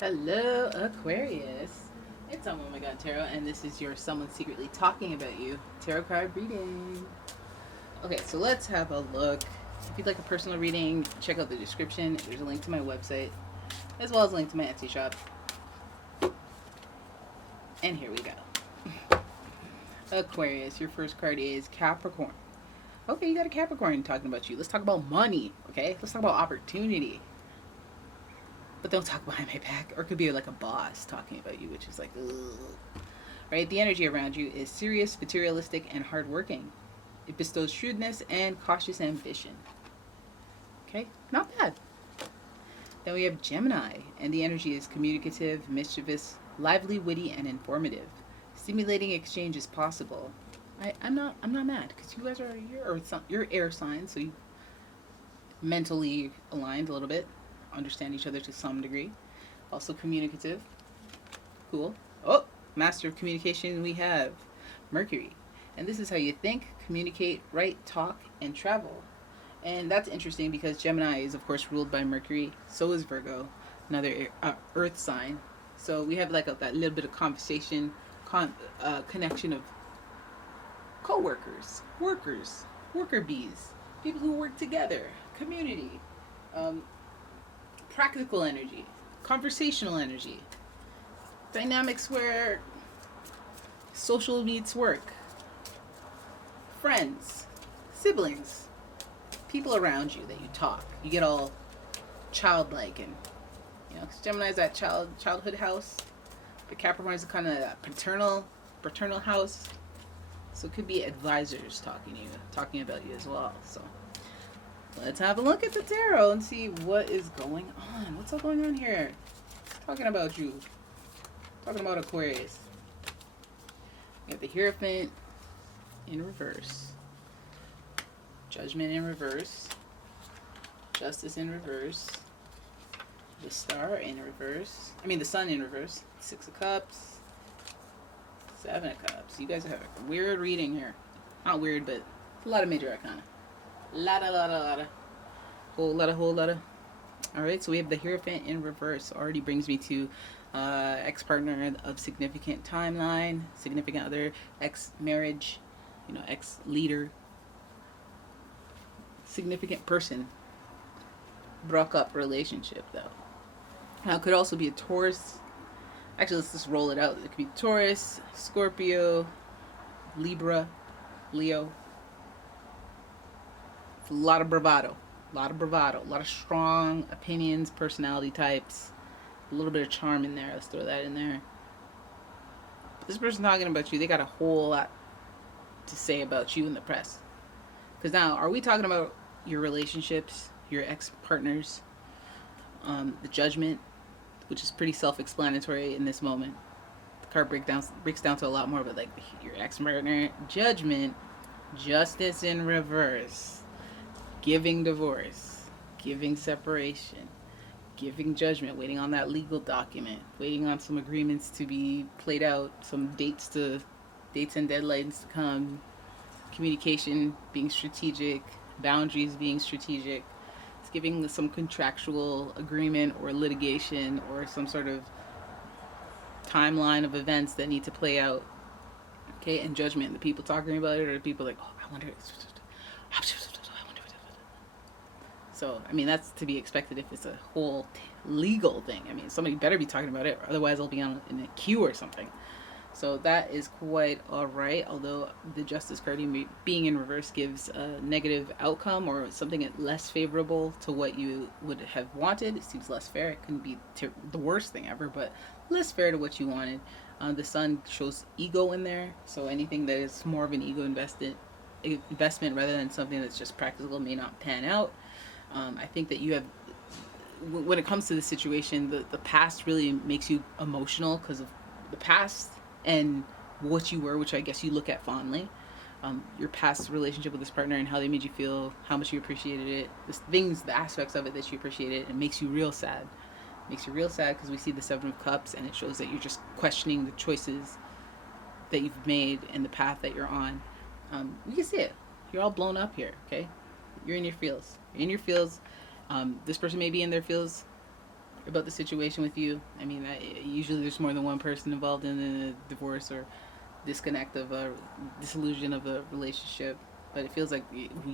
Hello, Aquarius. It's umomgtarot, and this is your someone secretly talking about you tarot card reading. Okay, so let's have a look. If you'd like a personal reading, check out the description. There's a link to my website, as well as a link to my Etsy shop. And here we go. Aquarius, your first card is Capricorn. Okay, you got a Capricorn talking about you. Let's talk about money, okay? Let's talk about opportunity. But don't talk behind my back. Or it could be like a boss talking about you, which is like, ugh. Right? The energy around you is serious, materialistic, and hardworking. It bestows shrewdness and cautious ambition. Okay? Not bad. Then we have Gemini, and the energy is communicative, mischievous, lively, witty, and informative. Stimulating exchange is possible. I'm not mad because you guys are you're air signs, so you mentally aligned a little bit, understand each other to some degree. Also communicative. Cool. Oh, master of communication we have Mercury. And this is how you think, communicate, write, talk, and travel. And that's interesting because Gemini is, of course, ruled by Mercury. So is Virgo, another earth sign. So we have like that little bit of conversation, connection of co-workers, workers, worker bees, people who work together, community, practical energy, conversational energy, dynamics where social meets work, friends, siblings, people around you that you talk. You get all childlike, and because Gemini is that childhood house. The Capricorn is kind of that paternal house. So it could be advisors talking about you as well. So let's have a look at the tarot and see what is going on. What's all going on here? Talking about you. Talking about Aquarius. We have the Hierophant in reverse. Judgment in reverse. Justice in reverse. The Star in reverse. The Sun in reverse. Six of Cups. Seven of Cups. You guys have a weird reading here. Not weird, but a lot of major arcana. Lotta. Whole lotta. Alright, so we have the Hierophant in reverse. Already brings me to ex-partner of significant timeline, significant other, ex-marriage, ex-leader, significant person. Broke up relationship, though. Now, it could also be a Taurus. Actually, let's just roll it out. It could be Taurus, Scorpio, Libra, Leo. It's a lot of bravado. A lot of strong opinions, personality types. A little bit of charm in there. Let's throw that in there. But this person talking about you, they got a whole lot to say about you in the press. Because now, are we talking about your relationships, your ex-partners, the Judgment, which is pretty self-explanatory in this moment. The card breaks down to a lot more, but like your ex-partner, Judgment, Justice in reverse, giving divorce, giving separation, giving judgment, waiting on that legal document, waiting on some agreements to be played out, some dates and deadlines to come, communication being strategic, boundaries being strategic. It's giving some contractual agreement or litigation or some sort of timeline of events that need to play out. Okay, and judgment. The people talking about it are the people like, oh, I wonder. So, that's to be expected if it's a whole legal thing. Somebody better be talking about it, otherwise I'll be in a queue or something. So that is quite alright, although the Justice card being in reverse gives a negative outcome or something less favorable to what you would have wanted. It seems less fair. It couldn't be the worst thing ever, but less fair to what you wanted. The Sun shows ego in there, so anything that is more of an ego investment rather than something that's just practical may not pan out. I think that you have, when it comes to the situation, the past really makes you emotional because of the past and what you were, which I guess you look at fondly. Your past relationship with this partner and how they made you feel, how much you appreciated it, the aspects of it that you appreciated, and makes you real sad. Makes you real sad because we see the Seven of Cups, and it shows that you're just questioning the choices that you've made and the path that you're on. We can see it. You're all blown up here, okay? You're in your feels. This person may be in their feels about the situation with you. I mean, usually there's more than one person involved in a divorce or disconnect of a disillusion of a relationship. But it feels like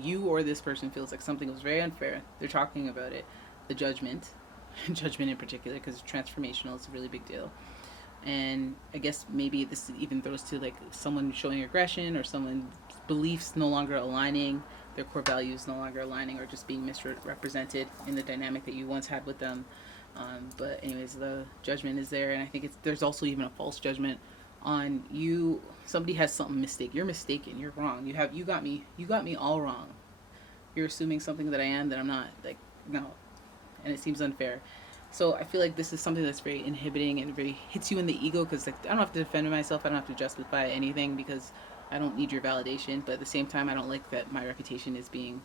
you or this person feels like something was very unfair. They're talking about it, the judgment, judgment in particular, because transformational is a really big deal. And I guess maybe this even throws to like someone showing aggression or someone's beliefs no longer aligning, their core values no longer aligning, or just being misrepresented in the dynamic that you once had with them. But anyways, the judgment is there, and I think there's also even a false judgment on you. Somebody has something mistake. You're mistaken. You're wrong. You got me. You got me all wrong. You're assuming something that I am that I'm not. Like, no, and it seems unfair. So I feel like this is something that's very inhibiting and very hits you in the ego, because like, I don't have to defend myself. I don't have to justify anything because I don't need your validation. But at the same time, I don't like that my reputation is being,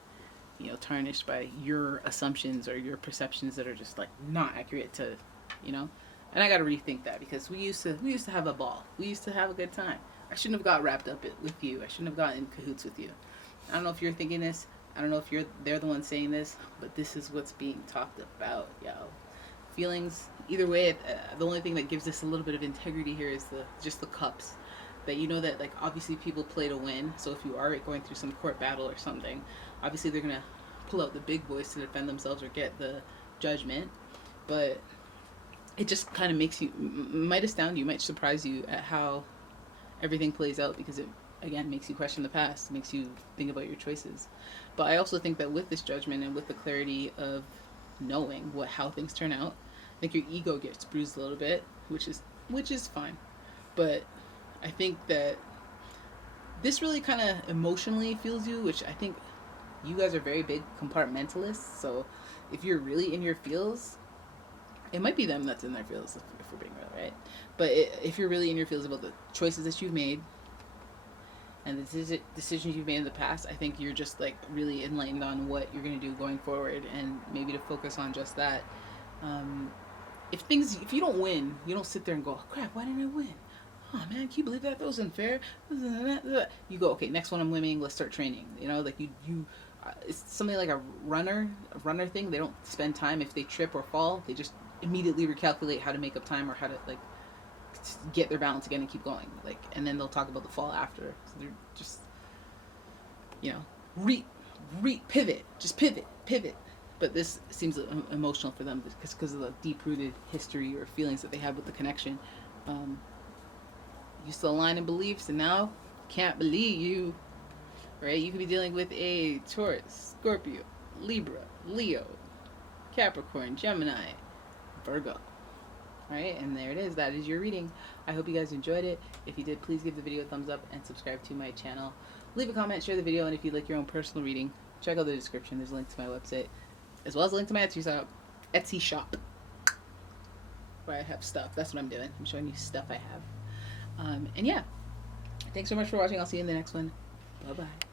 tarnished by your assumptions or your perceptions that are just like not accurate to, you know. And I got to rethink that, because we used to have a ball. We used to have a good time. I shouldn't have got wrapped up with you. I shouldn't have gotten in cahoots with you. I don't know if you're thinking this. I don't know if they're the one saying this, but this is what's being talked about, yo. Feelings, either way, the only thing that gives this a little bit of integrity here is just the cups. That you know that, like, obviously people play to win. So if you are going through some court battle or something, obviously they're gonna pull out the big boys to defend themselves or get the judgment. But it just kind of makes you, might astound you, might surprise you at how everything plays out, because it again makes you question the past, makes you think about your choices. But I also think that with this judgment and with the clarity of knowing how things turn out, I think your ego gets bruised a little bit, which is fine. But I think that this really kind of emotionally feels you, which I think you guys are very big compartmentalists. So if you're really in your feels, it might be them that's in their feels, if we're being real, right? But if you're really in your feels about the choices that you've made and the decisions you've made in the past, I think you're just like really enlightened on what you're going to do going forward, and maybe to focus on just that. If you don't win, you don't sit there and go, oh, crap, why didn't I win? Oh man, can you believe that? That was unfair. You go, okay, next one I'm winning, let's start training. Like it's something like a runner thing. They don't spend time, if they trip or fall, they just immediately recalculate how to make up time or how to like get their balance again and keep going. Like, and then they'll talk about the fall after. So they're just, pivot, just pivot. But this seems emotional for them because of the deep-rooted history or feelings that they have with the connection. Used to align in beliefs, and now can't believe you. Right? You could be dealing with a Taurus, Scorpio, Libra, Leo, Capricorn, Gemini, Virgo. Right? And there it is. That is your reading. I hope you guys enjoyed it. If you did, please give the video a thumbs up and subscribe to my channel. Leave a comment, share the video, and if you'd like your own personal reading, check out the description. There's a link to my website, as well as a link to my Etsy shop, where I have stuff. That's what I'm doing. I'm showing you stuff I have. And yeah, thanks so much for watching. I'll see you in the next one. Bye-bye.